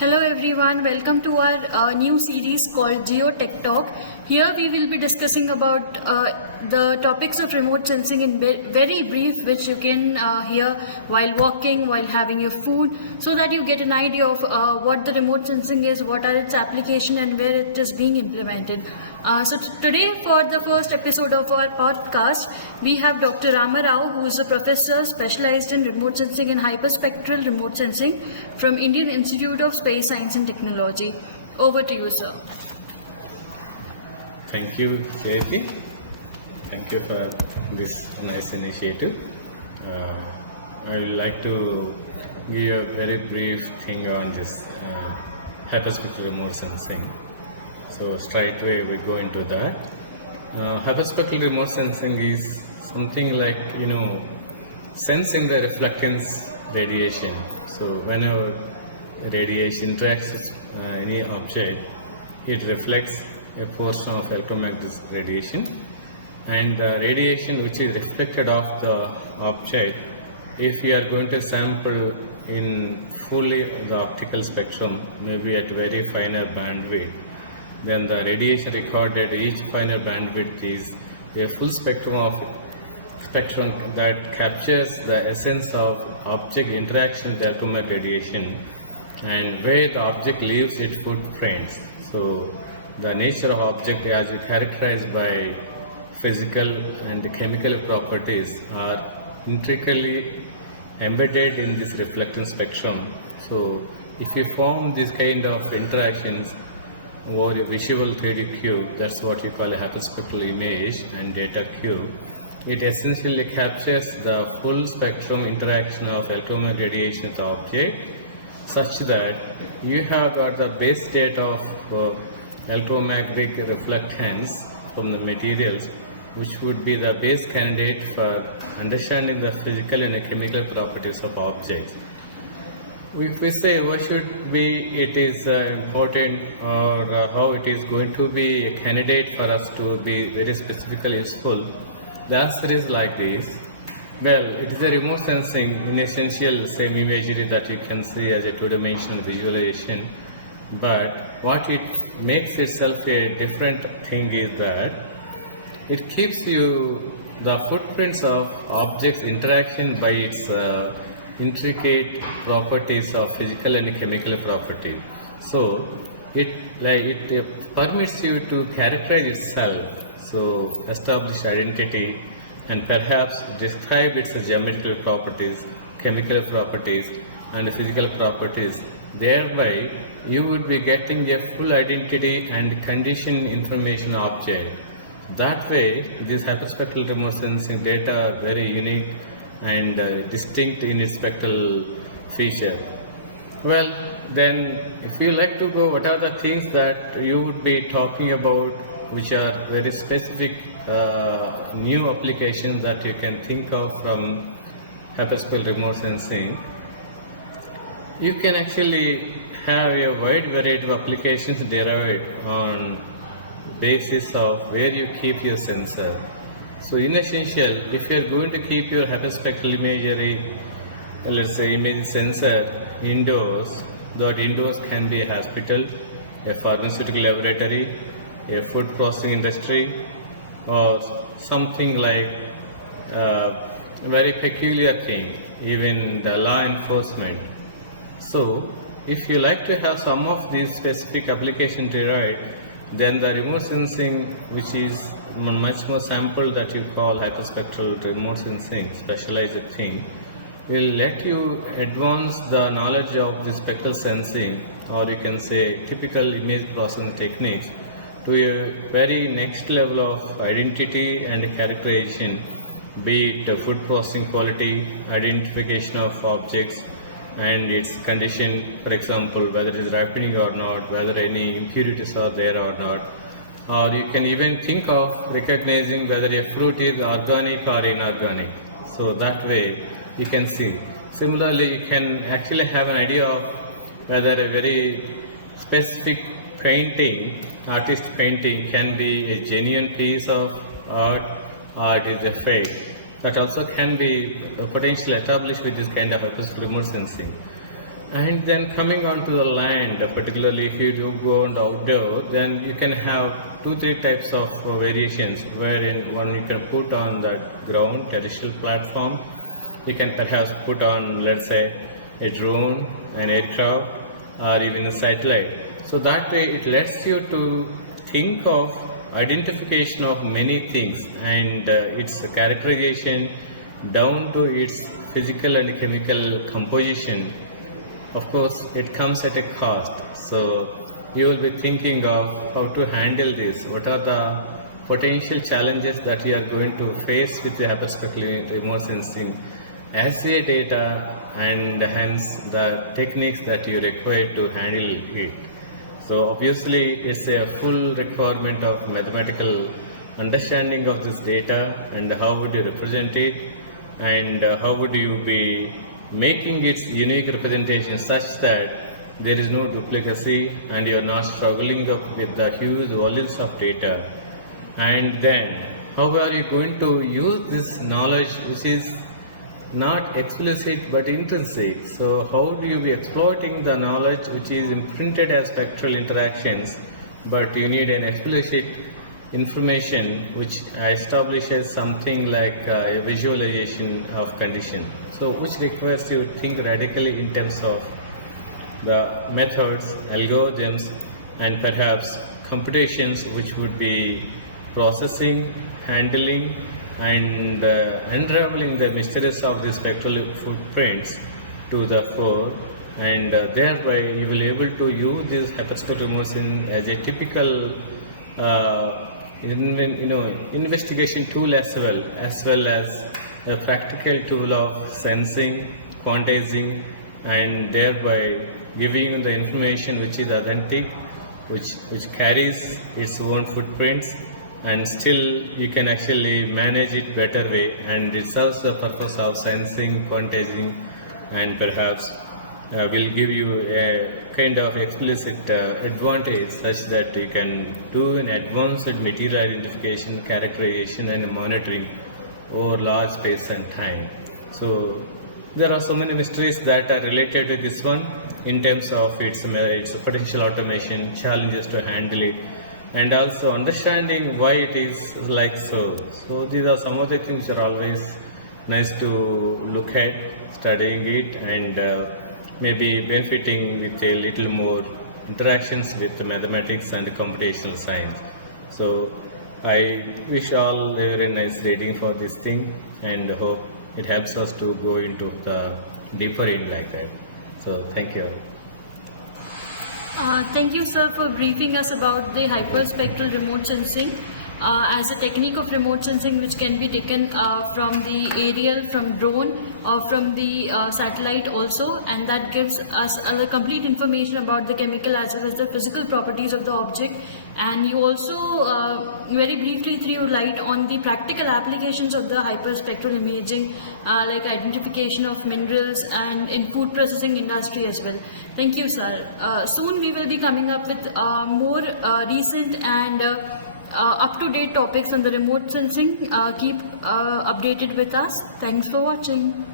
Hello everyone, welcome to our new series called GeoTech Talk. Here we will be discussing about the topics of remote sensing in very brief, which you can hear while walking, while having your food, so that you get an idea of what the remote sensing is, what are its application and where it is being implemented. Today for the first episode of our podcast, we have Dr. Rama Rao, who is a professor specialized in remote sensing and hyperspectral remote sensing from Indian Institute of Space Science and Technology. Over to you, sir. Thank you, Jayati. Thank you for this nice initiative. I would like to give you a very brief thing on this hyperspectral remote sensing. So straight away we go into that. Hyperspectral remote sensing is something like, sensing the reflectance radiation. So whenever radiation interacts with any object, it reflects a portion of electromagnetic radiation, and the radiation which is reflected off the object, if we are going to sample in fully the optical spectrum, maybe at very finer bandwidth, then the radiation recorded each finer bandwidth is a full spectrum that captures the essence of object interaction with the electromagnetic radiation and where the object leaves its footprints. So the nature of object as characterized by physical and chemical properties are intricately embedded in this reflectance spectrum. So if you form this kind of interactions over a visual 3D cube, that's what you call a hyperspectral image and data cube. It essentially captures the full spectrum interaction of electromagnetic radiation with the object, such that you have got the base state of electromagnetic reflectance from the materials, which would be the base candidate for understanding the physical and chemical properties of objects. If we say what should be it is important or how it is going to be a candidate for us to be very specifically useful, the answer is like this. Well, it is a remote sensing in essential same imagery that you can see as a two-dimensional visualization, but what it makes itself a different thing is that it keeps you the footprints of objects interaction by its intricate properties of physical and chemical property. So it permits you to characterize itself, so establish identity and perhaps describe its geometrical properties, chemical properties and physical properties. Thereby you would be getting a full identity and condition information object. That way these hyperspectral remote sensing data are very unique and distinct in its spectral feature. Well, then if you like to go, what are the things that you would be talking about which are very specific new applications that you can think of from hyperspectral remote sensing? You can actually have a wide variety of applications derived on basis of where you keep your sensor. So in essential, if you are going to keep your hyperspectral imagery, let's say image sensor indoors, that indoors can be a hospital, a pharmaceutical laboratory, a food processing industry, or something like very peculiar thing, even the law enforcement. So if you like to have some of these specific applications derived, then the remote sensing, which is much more sample that you call hyperspectral remote sensing, specialized thing, will let you advance the knowledge of the spectral sensing, or you can say typical image processing techniques, to a very next level of identity and characterization, be it food processing quality, identification of objects and its condition, for example, whether it is ripening or not, whether any impurities are there or not, or you can even think of recognizing whether a fruit is organic or inorganic. So that way you can see. Similarly, you can actually have an idea of whether a very specific painting, artist painting, can be a genuine piece of art or it is a fake. That also can be potentially established with this kind of hyperspectral remote sensing. And then coming onto the land, particularly if you do go on the outdoor, then you can have 2-3 types of variations, wherein one you can put on the ground terrestrial platform. You can perhaps put on, let's say, a drone, an aircraft, or even a satellite. So that way it lets you to think of identification of many things and its characterization down to its physical and chemical composition. Of course, it comes at a cost. So you will be thinking of how to handle this. What are the potential challenges that you are going to face with the hyperspectral remote sensing as a data, and hence the techniques that you require to handle it. So obviously it's a full requirement of mathematical understanding of this data and how would you represent it, and how would you be making its unique representation such that there is no duplicacy and you are not struggling up with the huge volumes of data. And then how are you going to use this knowledge which is not explicit but intrinsic? So how do you be exploiting the knowledge which is imprinted as spectral interactions, but you need an explicit information which establishes something like a visualization of condition. So which requires you to think radically in terms of the methods, algorithms, and perhaps computations which would be processing, handling, and unraveling the mysteries of the spectral footprints to the fore, and thereby you will be able to use this hyperspectral remote sensing as a typical investigation tool as well as a practical tool of sensing, quantizing, and thereby giving you the information which is authentic, which carries its own footprints, and still you can actually manage it better way, and it serves the purpose of sensing, quantizing, and perhaps will give you a kind of explicit advantage such that you can do an advanced material identification, characterization, and monitoring over large space and time. So there are so many mysteries that are related to this one in terms of its potential automation, challenges to handle it, and also understanding why it is like so. So these are some of the things which are always nice to look at, studying it, and maybe benefiting with a little more interactions with mathematics and computational science. So I wish all a very nice reading for this thing, and hope it helps us to go into the deeper in like that. So thank you. Thank you, sir, for briefing us about the hyperspectral remote sensing as a technique of remote sensing which can be taken from the aerial, from drone, or from the satellite also, and that gives us the complete information about the chemical as well as the physical properties of the object. And you also very briefly threw light on the practical applications of the hyperspectral imaging, like identification of minerals and in food processing industry as well. Thank you, sir. Soon we will be coming up with more recent and up-to-date topics on the remote sensing. Keep updated with us. Thanks for watching.